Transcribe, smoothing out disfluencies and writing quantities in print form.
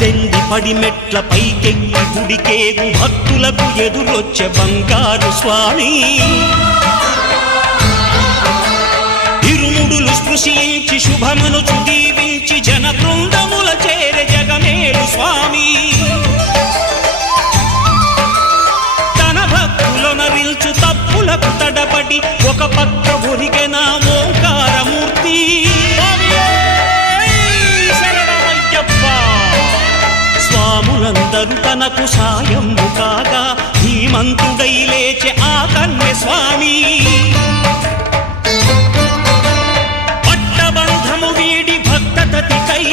18 పడిమెట్ల పైకెక్కి గుడికేగు భక్తులకు ఎదురొచ్చే బంగారు స్వామి ఇరుముడులు స్పృశించి శుభమనుచు దీవించి జన బృందముల చేరే జగమేలు స్వామి తన భక్తులొనరిల్చు తప్పులకు తడబడి ఒక పక్క ఒరిగెన ఓంకారమూర్తి స్వాములందరూ తనకు సాయము కాగా ధీమంతుడై లేచే ఆ కన్య స్వామి పట్టబంధము వీడి భక్తతతికై